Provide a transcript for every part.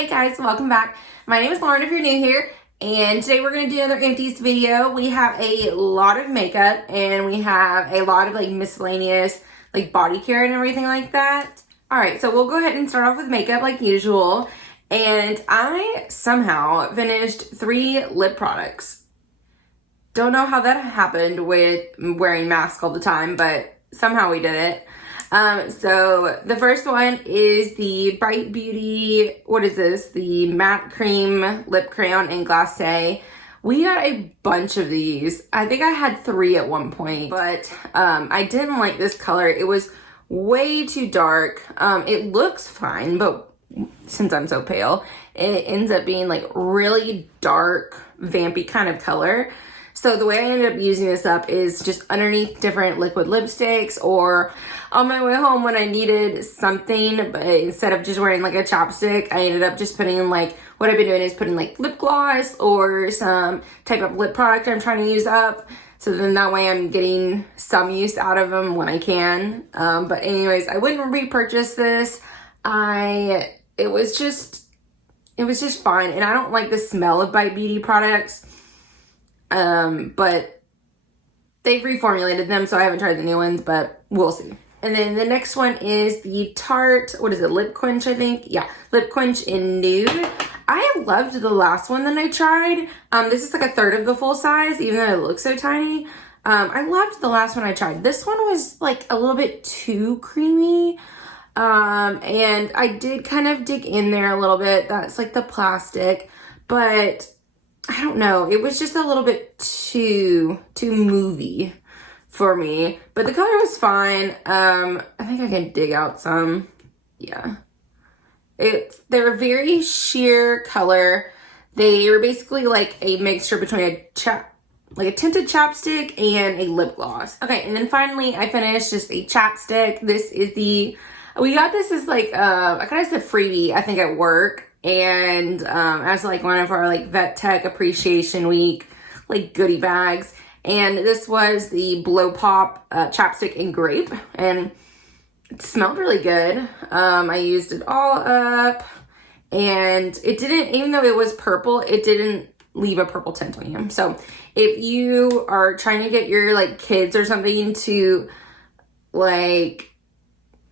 Hey guys, welcome back. My name is Lauren if you're new here, and today we're going to do another Empties video. We have a lot of makeup and we have a lot of like miscellaneous like body care and everything like that. Alright, so we'll go ahead and start off with makeup like usual. And I somehow finished 3 lip products. Don't know how that happened with wearing masks all the time, but somehow we did it. So the first one is the Bright Beauty, what is this? The Matte Cream Lip Crayon in Glacé. We got a bunch of these. I think I had 3 at one point, but I didn't like this color. It was way too dark. It looks fine, but since I'm so pale, it ends up being like really dark, vampy kind of color. So the way I ended up using this up is just underneath different liquid lipsticks, or on my way home when I needed something, but instead of just wearing like a chapstick, I ended up just putting like, what I've been doing is putting like lip gloss or some type of lip product I'm trying to use up. So then that way I'm getting some use out of them when I can. But anyways, I wouldn't repurchase this. It was just fine. And I don't like the smell of Bite Beauty products. But they've reformulated them, so I haven't tried the new ones, but we'll see. And then the next one is the Tarte, what is it, Lip Quench, I think? Yeah, Lip Quench in Nude. I loved the last one that I tried. This is like a third of the full size, even though it looks so tiny. I loved the last one I tried. This one was like a little bit too creamy. And I did kind of dig in there a little bit. That's like the plastic, but I don't know. It was just a little bit too movie for me, but the color was fine. I think I can dig out some. Yeah. They're a very sheer color. They were basically like a mixture between a tinted chapstick and a lip gloss. Okay, and then finally I finished just a chapstick. This is we got this as like, I kind of said freebie, I think at work. And as like one of our like Vet Tech Appreciation Week like goodie bags, and this was the Blow Pop chapstick in grape, and it smelled really good. I used it all up, and it didn't, even though it was purple, it didn't leave a purple tint on you. So if you are trying to get your like kids or something to like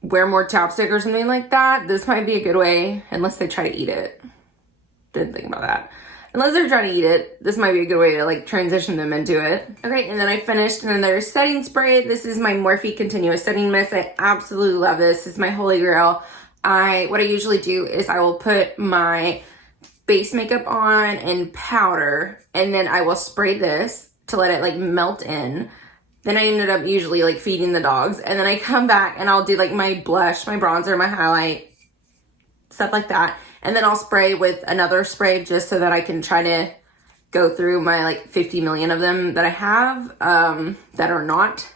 wear more chapstick or something like that, this might be a good way, unless they try to eat it. Didn't think about that. Unless they're trying to eat it, this might be a good way to like transition them into it. Okay, and then I finished, and then there's setting spray. This is my Morphe Continuous Setting Mist. I absolutely love this. It's my holy grail. What I usually do is I will put my base makeup on and powder, and then I will spray this to let it like melt in. Then I ended up usually like feeding the dogs, and then I come back and I'll do like my blush, my bronzer, my highlight, stuff like that. And then I'll spray with another spray just so that I can try to go through my like 50 million of them that I have that are not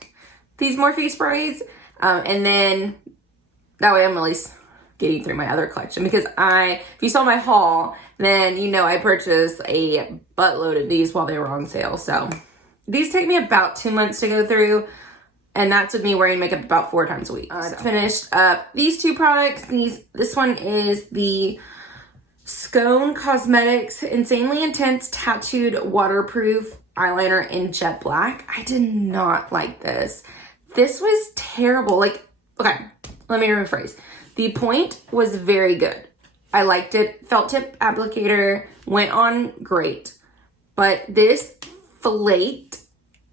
these Morphe sprays. And then that way I'm at least getting through my other collection, because if you saw my haul, then you know I purchased a buttload of these while they were on sale. So these take me about 2 months to go through, and that's with me wearing makeup about 4 times a week. Finished up these 2 products. This one is the Scone Cosmetics Insanely Intense Tattooed Waterproof Eyeliner in Jet Black. I did not like this. This was terrible. Like, okay, let me rephrase. The point was very good. I liked it. Felt tip applicator went on great, but this flaked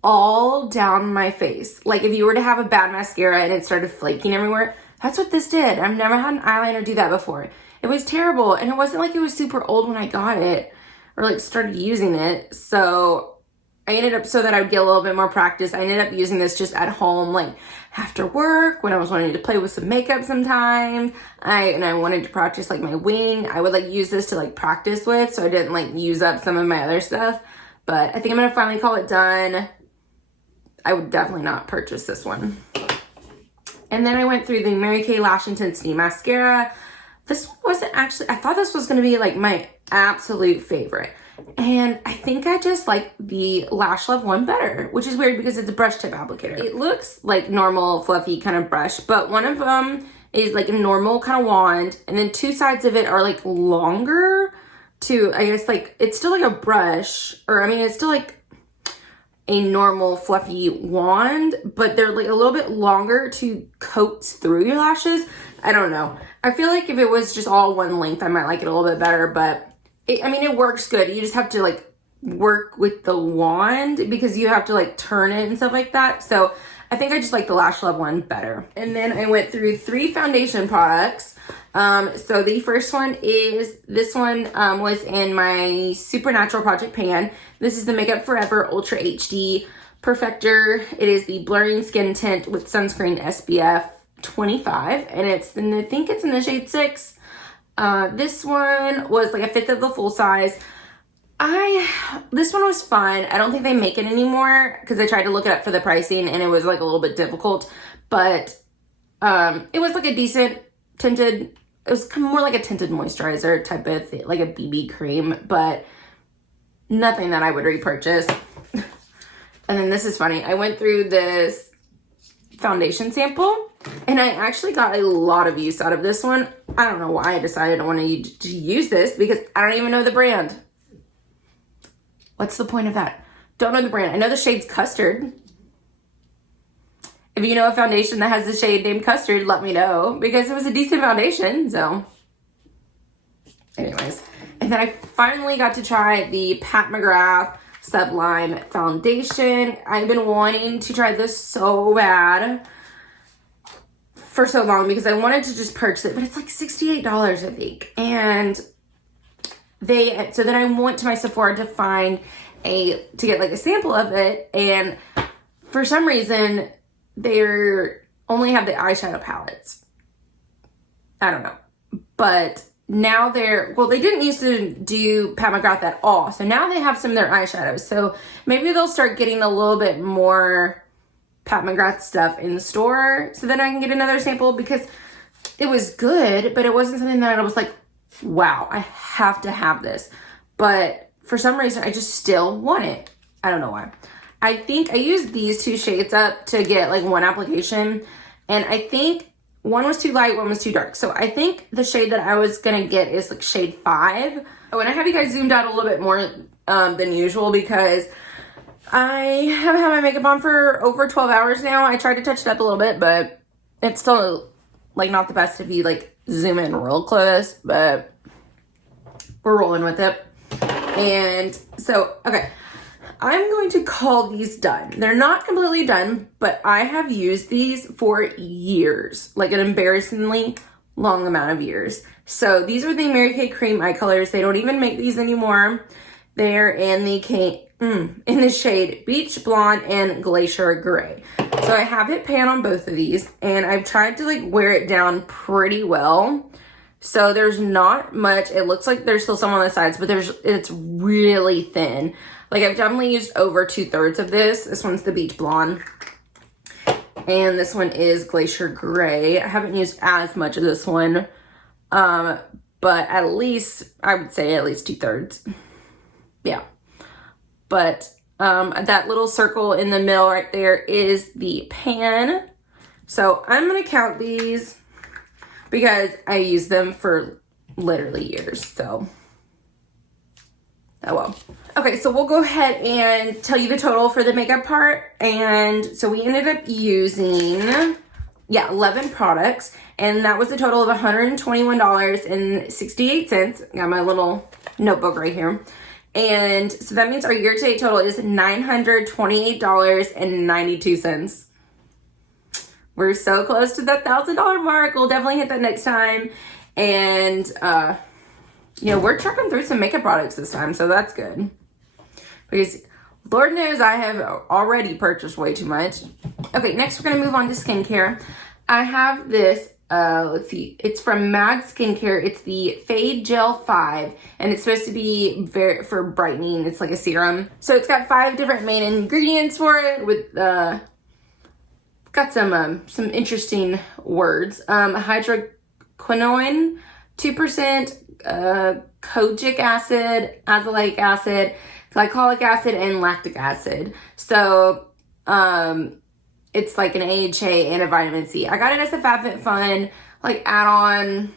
all down my face. Like if you were to have a bad mascara and it started flaking everywhere, that's what this did. I've never had an eyeliner do that before. It was terrible, and it wasn't like it was super old when I got it or like started using it. So I ended up, so that I would get a little bit more practice, I ended up using this just at home, like after work when I was wanting to play with some makeup sometimes. And I wanted to practice like my wing. I would like use this to like practice with, so I didn't like use up some of my other stuff. But I think I'm gonna finally call it done. I would definitely not purchase this one. And then I went through the Mary Kay Lash Intensity Mascara. This one wasn't actually, I thought this was gonna be like my absolute favorite. And I think I just like the Lash Love one better, which is weird because it's a brush tip applicator. It looks like normal fluffy kind of brush, but one of them is like a normal kind of wand, and then two sides of it are like longer to, I guess, like, it's still like a brush, or I mean, it's still like a normal fluffy wand, but they're like a little bit longer to coat through your lashes. I don't know. I feel like if it was just all one length, I might like it a little bit better, but I mean, it works good. You just have to like work with the wand because you have to like turn it and stuff like that. So I think I just like the Lash Love one better. And then I went through 3 foundation products. So the first one is, this one was in my Supernatural Project pan. This is the Makeup Forever Ultra HD Perfector. It is the blurring skin tint with sunscreen SPF 25, and I think it's in the shade 6. This one was like a fifth of the full size. This one was fun. I don't think they make it anymore because I tried to look it up for the pricing and it was like a little bit difficult, but it was like a decent tinted, it was kind of more like a tinted moisturizer type of thing, like a BB cream, but nothing that I would repurchase. And then this is funny. I went through this foundation sample and I actually got a lot of use out of this one. I don't know why I decided I wanted to use this because I don't even know the brand. What's the point of that? Don't know the brand. I know the shade's Custard. If you know a foundation that has the shade named Custard, let me know because it was a decent foundation. So anyways, and then I finally got to try the Pat McGrath Sublime Foundation. I've been wanting to try this so bad for so long because I wanted to just purchase it, but it's like $68, I think. And so then I went to my Sephora to to get like a sample of it, and for some reason they only have the eyeshadow palettes. I don't know, but now they didn't used to do Pat McGrath at all, so now they have some of their eyeshadows, so maybe they'll start getting a little bit more Pat McGrath stuff in the store, so then I can get another sample because it was good, but it wasn't something that I was like, wow, I have to have this. But for some reason, I just still want it. I don't know why. I think I used these 2 shades up to get like one application. And I think one was too light, one was too dark. So I think the shade that I was going to get is like shade 5. Oh, and I have you guys zoomed out a little bit more than usual because I haven't had my makeup on for over 12 hours now. I tried to touch it up a little bit, but it's still like not the best if you like zoom in real close, but we're rolling with it. And so, okay, I'm going to call these done. They're not completely done, but I have used these for years, like an embarrassingly long amount of years. So these are the Mary Kay Cream Eye Colors. They don't even make these anymore. They're in the shade Beach Blonde and Glacier Gray. So I have it pan on both of these, and I've tried to like wear it down pretty well. So there's not much. It looks like there's still some on the sides, but it's really thin. Like I've definitely used over 2/3 of this. This one's the Beach Blonde, and this one is Glacier Gray. I haven't used as much of this one, but at least I would say at least 2/3. Yeah, but that little circle in the middle right there is the pan. So I'm gonna count these because I use them for literally years. So, oh well. Okay, so we'll go ahead and tell you the total for the makeup part. And so we ended up using, 11 products. And that was a total of $121.68. Got my little notebook right here. And so that means our year-to-date total is $928.92. We're so close to that $1,000 mark. We'll definitely hit that next time. And, we're trucking through some makeup products this time, so that's good. Because Lord knows I have already purchased way too much. Okay, next we're going to move on to skincare. I have this, let's see, it's from Mad Skincare. It's the Fade Gel 5, and it's supposed to be for brightening. It's like a serum. So it's got 5 different main ingredients for it with, got some interesting words. Hydroquinone, 2%, kojic acid, azelaic acid, glycolic acid, and lactic acid. So, it's like an AHA and a vitamin C. I got it as a FabFitFun like add-on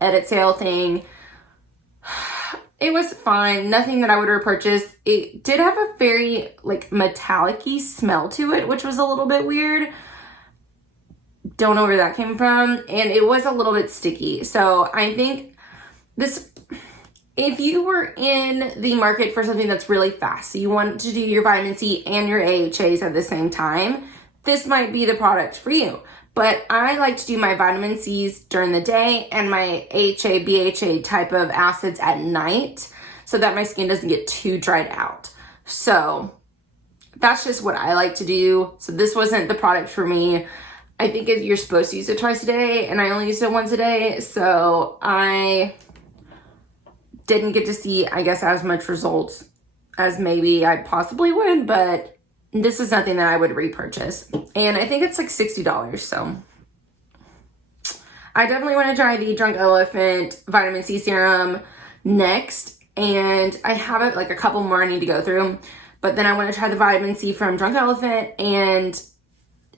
edit sale thing. It was fine. Nothing that I would repurchase. It did have a very like metallic-y smell to it, which was a little bit weird. Don't know where that came from. And it was a little bit sticky. So I think this, if you were in the market for something that's really fast, so you want to do your vitamin C and your AHAs at the same time, this might be the product for you. But I like to do my vitamin C's during the day and my AHA, BHA type of acids at night so that my skin doesn't get too dried out. So that's just what I like to do. So this wasn't the product for me. I think you're supposed to use it twice a day and I only used it once a day. So I didn't get to see, I guess, as much results as maybe I possibly would, but this is nothing that I would repurchase. And I think it's like $60, so. I definitely want to try the Drunk Elephant Vitamin C Serum next. And I have it like a couple more I need to go through. But then I want to try the Vitamin C from Drunk Elephant. And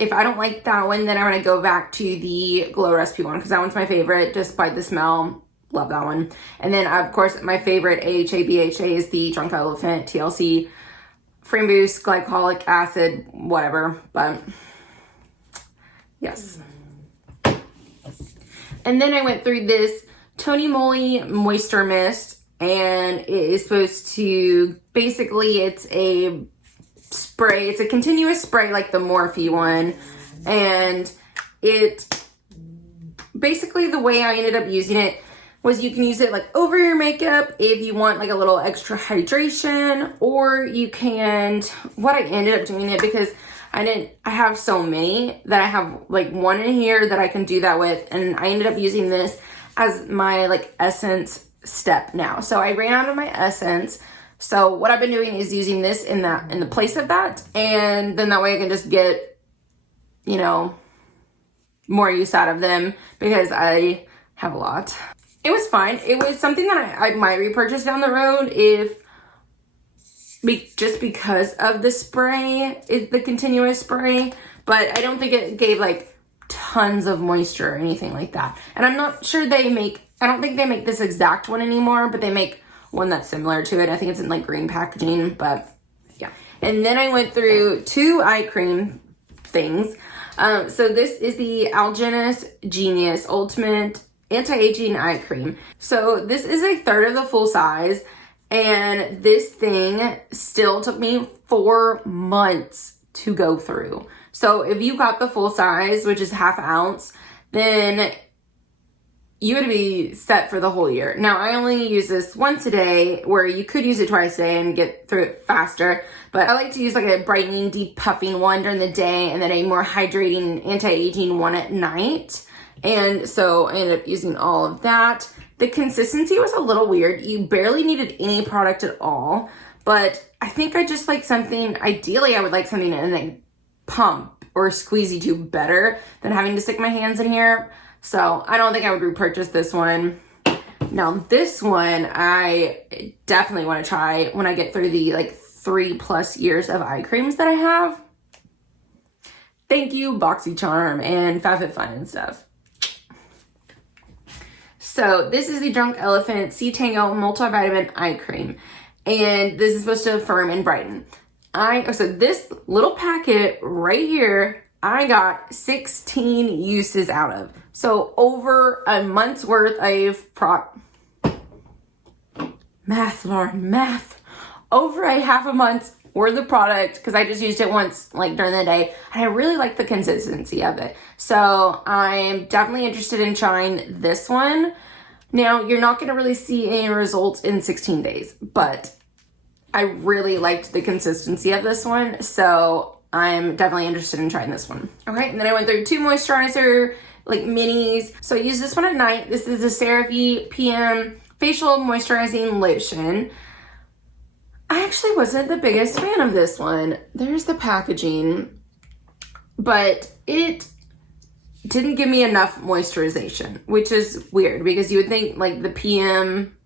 if I don't like that one, then I want to go back to the Glow Recipe one, because that one's my favorite, just by the smell. Love that one. And then, of course, my favorite AHA, BHA is the Drunk Elephant TLC. Frame boost, glycolic acid, whatever, but yes. And then I went through this Tony Moly Moisture Mist, and it is supposed to, basically it's a spray, it's a continuous spray like the Morphe one, and it, basically the way I ended up using it was you can use it like over your makeup if you want like a little extra hydration, or you can, what I ended up doing it because I have so many that I have like one in here that I can do that with, and I ended up using this as my like essence step now. So I ran out of my essence. So what I've been doing is using this in the place of that, and then that way I can just get, you know, more use out of them because I have a lot. It was fine. It was something that I might repurchase down the road just because of the spray, the continuous spray. But I don't think it gave like tons of moisture or anything like that. And I'm not sure I don't think they make this exact one anymore, but they make one that's similar to it. I think it's in like green packaging, but yeah. And then I went through 2 eye cream things. So this is the Algenist Genius Ultimate Anti-Aging Eye Cream. So this is 1/3 of the full size, and this thing still took me 4 months to go through. So if you got the full size, which is 1/2 ounce, then you would be set for the whole year. Now, I only use this once a day, where you could use it twice a day and get through it faster. But I like to use like a brightening, deep puffing one during the day, and then a more hydrating, anti-aging one at night. And so I ended up using all of that. The consistency was a little weird. You barely needed any product at all. But I think I just like something, ideally I would like something in a pump or squeezy tube better than having to stick my hands in here. So I don't think I would repurchase this one. Now this one I definitely want to try when I get through the like 3+ years of eye creams that I have. Thank you, BoxyCharm and FabFitFun and stuff. So this is the Drunk Elephant C Tango Multivitamin Eye Cream. And this is supposed to firm and brighten. So this little packet right here, I got 16 uses out of. So over a month's worth of math, Lauren, math. Over a 1/2 month's worth of product, because I just used it once like during the day, and I really like the consistency of it. So I'm definitely interested in trying this one. Now, you're not going to really see any results in 16 days, but I really liked the consistency of this one, so I'm definitely interested in trying this one. All right, and then I went through 2 moisturizer like minis. So I use this one at night. This is the CeraVe PM Facial Moisturizing Lotion. I actually wasn't the biggest fan of this one. There's the packaging, but it didn't give me enough moisturization, which is weird because you would think like the PM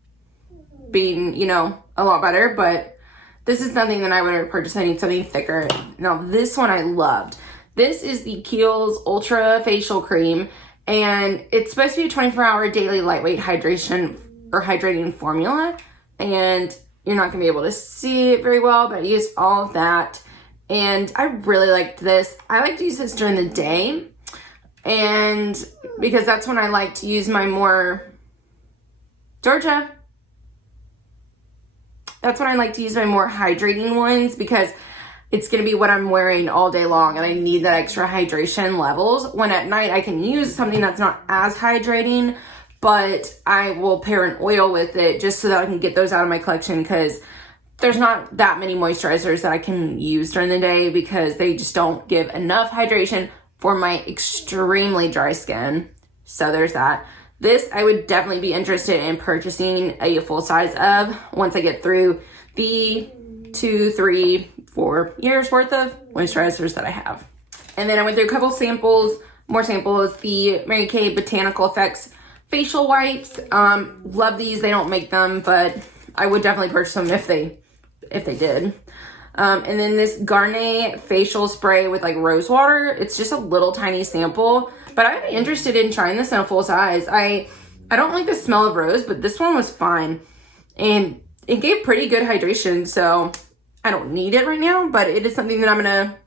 being, you know, a lot better, but this is nothing that I would purchase. I need something thicker. Now this one I loved. This is the Kiehl's Ultra Facial Cream, And it's supposed to be a 24-hour daily lightweight hydration or hydrating formula. And you're not going to be able to see it very well, but I used all of that. And I really liked this. I like to use this during the day. And because that's when I like to use my more, Georgia. That's when I like to use my more hydrating ones, because it's going to be what I'm wearing all day long and I need that extra hydration levels. When at night I can use something that's not as hydrating, but I will pair an oil with it just so that I can get those out of my collection, because there's not that many moisturizers that I can use during the day because they just don't give enough hydration for my extremely dry skin. So there's that. This I would definitely be interested in purchasing a full size of once I get through the 2, 3, 4 years worth of moisturizers that I have. And then I went through a couple samples, more samples, the Mary Kay Botanical Effects facial wipes. Love these. They don't make them, but I would definitely purchase them if they did. And then this Garnier facial spray with like rose water. It's just a little tiny sample, but I'd be interested in trying this in a full size. I don't like the smell of rose, but this one was fine. And it gave pretty good hydration, so I don't need it right now, but it is something that I'm gonna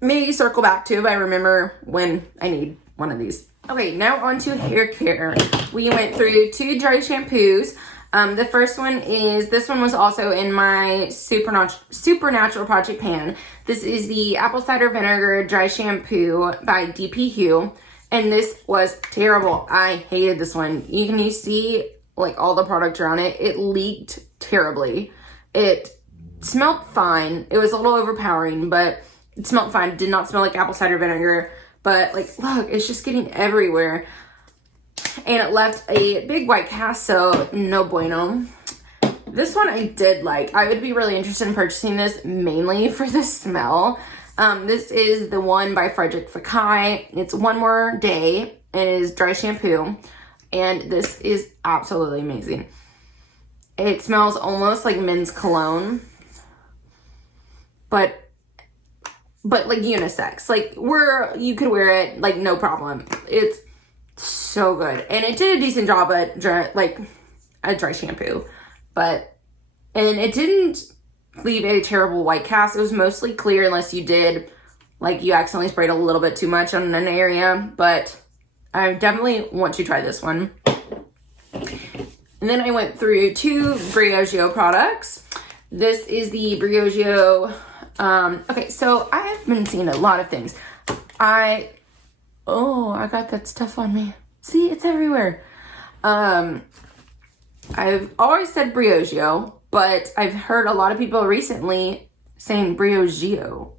maybe circle back to if I remember when I need one of these. Okay, now on to hair care. We went through 2 dry shampoos. The first one is, this one was also in my Supernatural Project pan. This is the Apple Cider Vinegar Dry Shampoo by DP Hue. And this was terrible. I hated this one. Can you see like all the product around it? It leaked terribly. It smelled fine. It was a little overpowering, but it smelled fine. It did not smell like apple cider vinegar. But like, look, it's just getting everywhere. And it left a big white cast, so no bueno. This one I did like. I would be really interested in purchasing this mainly for the smell. This is the one by Frederic Fekkai. It's One More Day. It is dry shampoo. And this is absolutely amazing. It smells almost like men's cologne. But like unisex. Like you could wear it like no problem. It's so good. And it did a decent job at a dry shampoo. And it didn't leave a terrible white cast. It was mostly clear unless you did, like you accidentally sprayed a little bit too much on an area. But I definitely want to try this one. And then I went through 2 Briogeo products. This is the Briogeo. Okay, so I have been seeing a lot of things. I got that stuff on me. See, it's everywhere. I've always said Briogeo, but I've heard a lot of people recently saying Briogeo.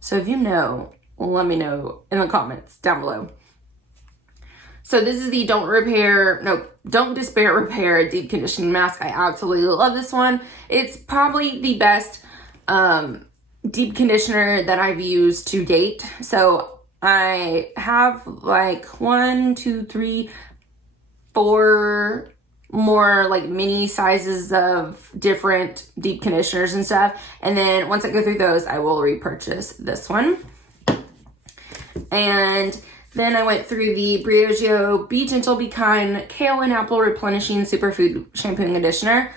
So if you know, let me know in the comments down below. So this is the Don't Despair Repair Deep Conditioning Mask. I absolutely love this one. It's probably the best deep conditioner that I've used to date. So I have like 1, 2, 3, 4 more like mini sizes of different deep conditioners and stuff. And then once I go through those, I will repurchase this one. And then I went through the Briogeo Be Gentle, Be Kind Kale and Apple Replenishing Superfood Shampoo and Conditioner.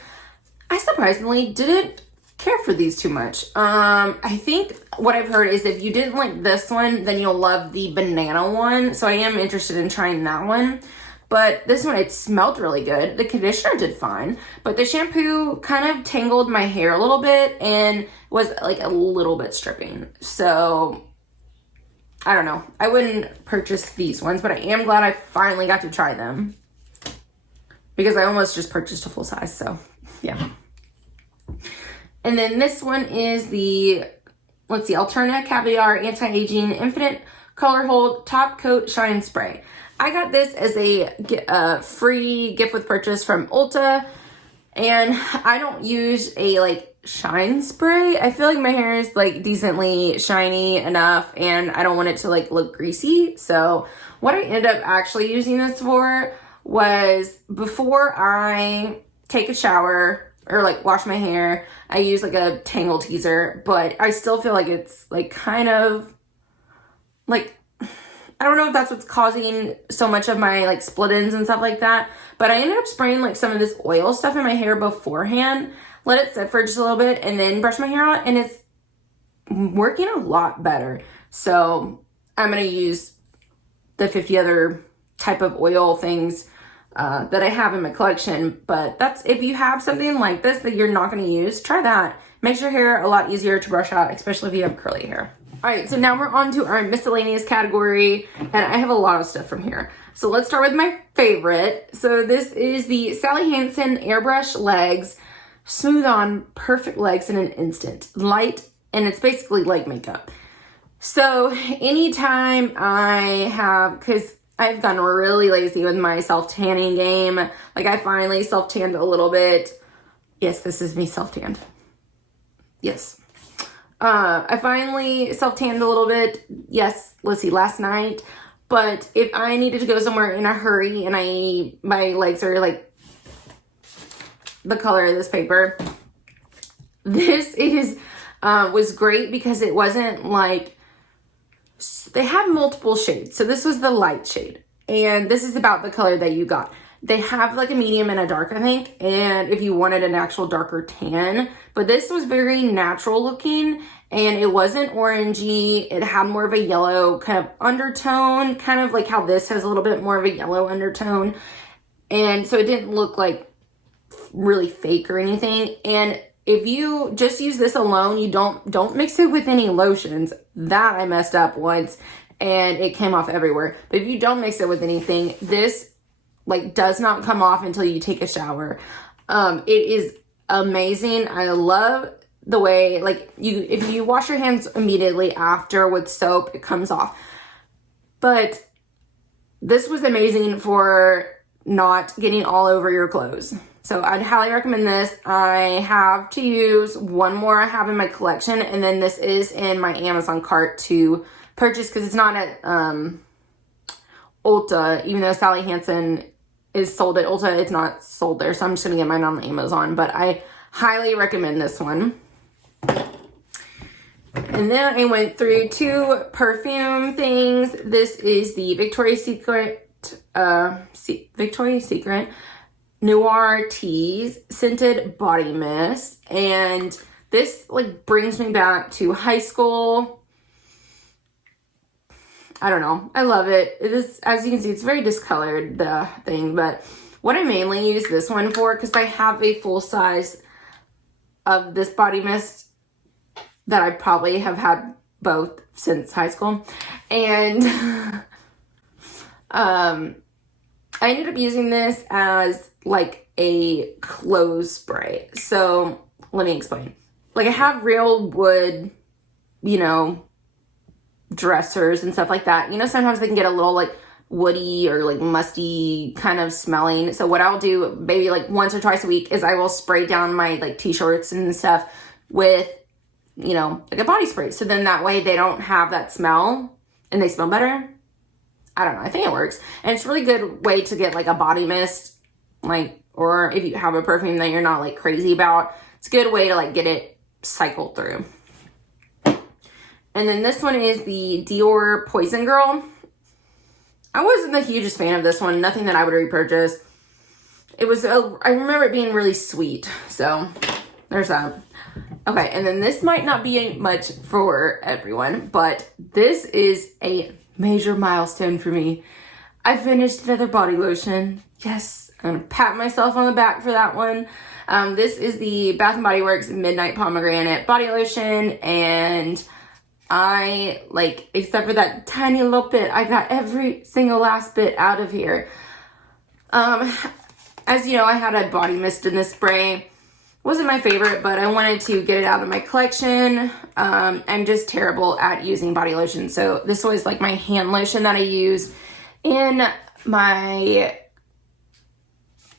I surprisingly didn't care for these too much. I think what I've heard is if you didn't like this one, then you'll love the banana one. So I am interested in trying that one. But this one, it smelled really good. The conditioner did fine. But the shampoo kind of tangled my hair a little bit and was like a little bit stripping. So I don't know. I wouldn't purchase these ones, but I am glad I finally got to try them. Because I almost just purchased a full size, so yeah. And then this one is the, Alterna Caviar Anti-Aging Infinite Color Hold Top Coat Shine Spray. I got this as a free gift with purchase from Ulta. And I don't use a shine spray. I feel like my hair is decently shiny enough and I don't want it to look greasy. So what I ended up actually using this for was before I take a shower or wash my hair, I use a tangle teaser, but I still feel like it's kind of I don't know if that's what's causing so much of my like split ends and stuff like that, but I ended up spraying like some of this oil stuff in my hair beforehand, let it sit for just a little bit, and then brush my hair out, and it's working a lot better. So I'm going to use the 50 other type of oil things that I have in my collection. But that's, if you have something like this that you're not going to use, try that. Makes your hair a lot easier to brush out, especially if you have curly hair. All right, so now we're on to our miscellaneous category, and I have a lot of stuff from here. So let's start with my favorite. So this is the Sally Hansen Airbrush Legs Smooth On Perfect Legs in an Instant. Light, and it's basically leg makeup. So anytime I have, because I've gotten really lazy with my self-tanning game. Like I finally self-tanned a little bit. Yes, this is me self-tanned. Yes. I finally self-tanned a little bit. Yes, let's see, last night. But if I needed to go somewhere in a hurry and my legs are like the color of this paper, this was great because it wasn't like, they have multiple shades. So this was the light shade, and this is about the color that you got. They have like a medium and a dark, I think, and if you wanted an actual darker tan, but this was very natural looking, and it wasn't orangey. It had more of a yellow kind of undertone, kind of like how this has a little bit more of a yellow undertone, and so it didn't look like really fake or anything. And if you just use this alone, you don't mix it with any lotions. That I messed up once and it came off everywhere. But if you don't mix it with anything, this like does not come off until you take a shower. It is amazing. I love the way, like, if you wash your hands immediately after with soap, it comes off. But this was amazing for not getting all over your clothes. So I'd highly recommend this. I have to use one more I have in my collection, and then this is in my Amazon cart to purchase because it's not at Ulta. Even though Sally Hansen is sold at Ulta, it's not sold there. So I'm just going to get mine on Amazon. But I highly recommend this one. And then I went through 2 perfume things. This is the Victoria's Secret Noir Tease Scented Body Mist, and this like brings me back to high school. I don't know, I love it. It is, as you can see, it's very discolored, the thing, but what I mainly use this one for, because I have a full size of this body mist that I probably have had both since high school, and I ended up using this as like a clothes spray. So let me explain. Like I have real wood, you know, dressers and stuff like that. You know, sometimes they can get a little like woody or like musty kind of smelling. So what I'll do maybe like once or twice a week is I will spray down my like t-shirts and stuff with, you know, like a body spray. So then that way they don't have that smell and they smell better. I don't know. I think it works. And it's a really good way to get like a body mist, like, or if you have a perfume that you're not like crazy about, it's a good way to like get it cycled through. And then this one is the Dior Poison Girl. I wasn't the hugest fan of this one. Nothing that I would repurchase. It was, I remember it being really sweet. So there's that. Okay. And then this might not be much for everyone, but this is a major milestone for me. I finished another body lotion. Yes, I'm gonna pat myself on the back for that one. This is the Bath & Body Works Midnight Pomegranate Body Lotion, and I, like, except for that tiny little bit, I got every single last bit out of here. As you know, I had a body mist in this spray. Wasn't my favorite, but I wanted to get it out of my collection. I'm just terrible at using body lotion. So this was like my hand lotion that I use in my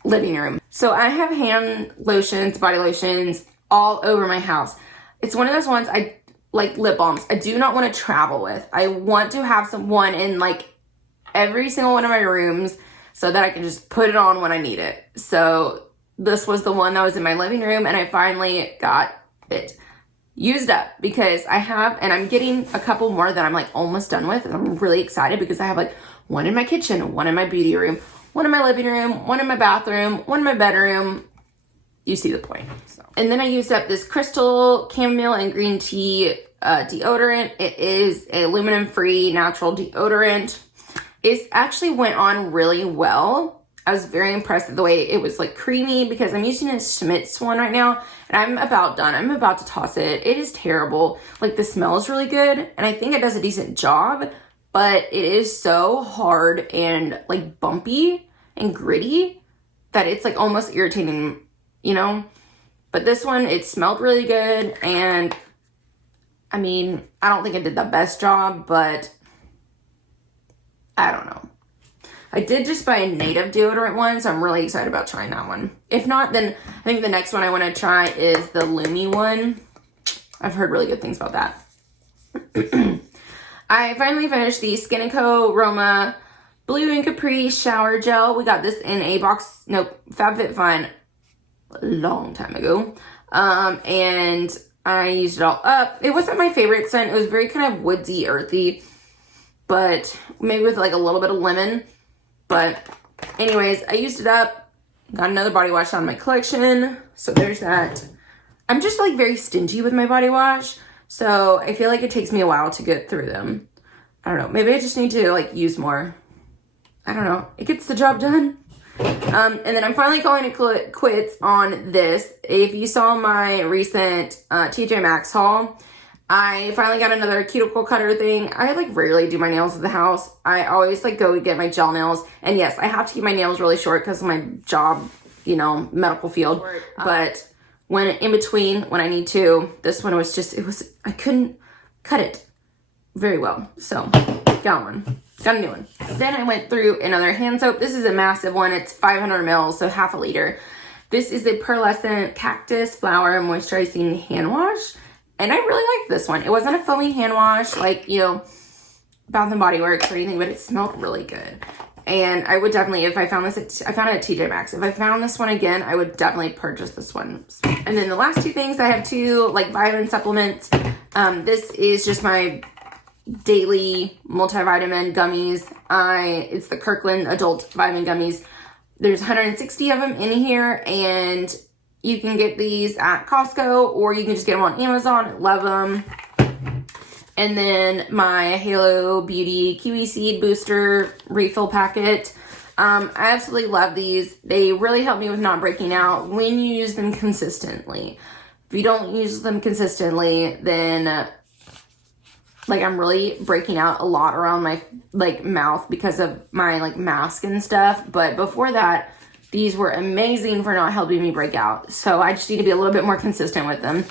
living room. So I have hand lotions, body lotions all over my house. It's one of those ones I like, lip balms. I do not want to travel with. I want to have one in like every single one of my rooms so that I can just put it on when I need it. So this was the one that was in my living room, and I finally got it. used up because I have, and I'm getting a couple more that I'm like almost done with. And I'm really excited because I have like one in my kitchen, one in my beauty room, one in my living room, one in my bathroom, one in my bedroom. You see the point. So. And then I used up this Crystal Chamomile and Green Tea deodorant. It is a aluminum-free natural deodorant. It actually went on really well. I was very impressed with the way it was like creamy because I'm using a Schmidt's one right now and I'm about done. I'm about to toss it. It is terrible. Like the smell is really good and I think it does a decent job, but it is so hard and like bumpy and gritty that it's like almost irritating, you know? But this one, it smelled really good and I mean, I don't think it did the best job, but I don't know. I did just buy a native deodorant one, so I'm really excited about trying that one. If not, then I think the next one I want to try is the Lumi one. I've heard really good things about that. I finally finished the Skin & Co. Roma Blue and Capri Shower Gel. We got this in a box, FabFitFun a long time ago. And I used it all up. It wasn't my favorite scent. It was very kind of woodsy, earthy, but maybe with like a little bit of lemon. But anyways, I used it up, got another body wash on my collection, so there's that. I'm just like very stingy with my body wash, so I feel like it takes me a while to get through them. I don't know, maybe I just need to like use more. I don't know, it gets the job done. And then I'm finally calling it quits on this. If you saw my recent TJ Maxx haul, I finally got another cuticle cutter thing. I like rarely do my nails at the house. I always like go get my gel nails. And yes, I have to keep my nails really short because of my job, you know, medical field. But when in between, when I need to, this one was just, I couldn't cut it very well. So got one, got a new one. Then I went through another hand soap. This is a massive one. It's 500 mils, so half a liter. This is the Pearlescent Cactus Flower Moisturizing Hand Wash. And I really liked this one. It wasn't a foamy hand wash like, you know, Bath & Body Works or anything, but it smelled really good. And I would definitely, if I found this, I found it at TJ Maxx. If I found this one again, I would definitely purchase this one. And then the last two things, I have two like vitamin supplements. This is just my daily multivitamin gummies. It's the Kirkland Adult Vitamin Gummies. There's 160 of them in here, and you can get these at Costco or you can just get them on Amazon. Love them. And then my Halo Beauty Kiwi Seed Booster refill packet. I absolutely love these. They really help me with not breaking out when you use them consistently. If you don't use them consistently, then like I'm really breaking out a lot around my like mouth because of my like mask and stuff. But before that, these were amazing for not helping me break out. So I just need to be a little bit more consistent with them.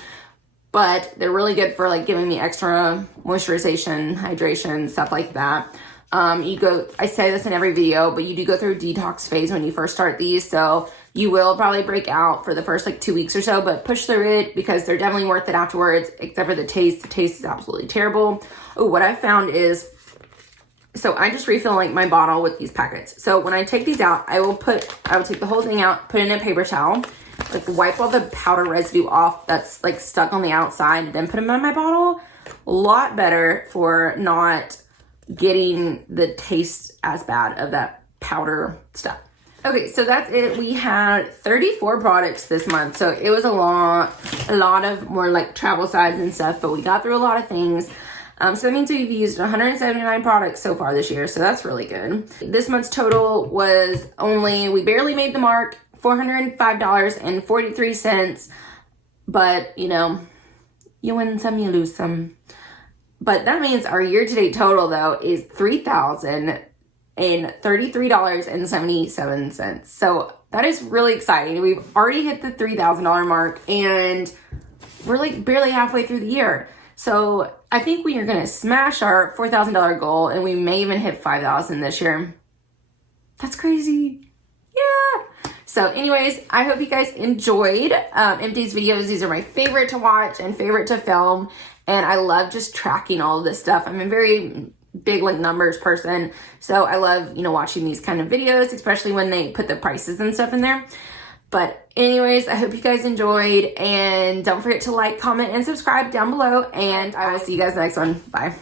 But they're really good for like giving me extra moisturization, hydration, stuff like that. I say this in every video, but you do go through a detox phase when you first start these. So you will probably break out for the first like 2 weeks or so, but push through it because they're definitely worth it afterwards, except for the taste. The taste is absolutely terrible. Oh, what I found is, so I just refill like my bottle with these packets. So when I take these out, I will take the whole thing out, put it in a paper towel, like wipe all the powder residue off that's like stuck on the outside, then put them in my bottle. A lot better for not getting the taste as bad of that powder stuff. Okay, so that's it. We had 34 products this month, so it was a lot of more like travel size and stuff, but we got through a lot of things. So that means we've used 179 products so far this year, so that's really good. This month's total was we barely made the mark, $405.43, but you know, you win some, you lose some. But that means our year-to-date total though is $3,033.77. So that is really exciting. We've already hit the $3,000 mark and we're like barely halfway through the year. So I think we are going to smash our $4,000 goal and we may even hit $5,000 this year. That's crazy. Yeah. So anyways, I hope you guys enjoyed Empties videos. These are my favorite to watch and favorite to film. And I love just tracking all of this stuff. I'm a very big like numbers person. So I love, watching these kind of videos, especially when they put the prices and stuff in there. But anyways, I hope you guys enjoyed, and don't forget to like, comment, and subscribe down below, and I will see you guys next one. Bye.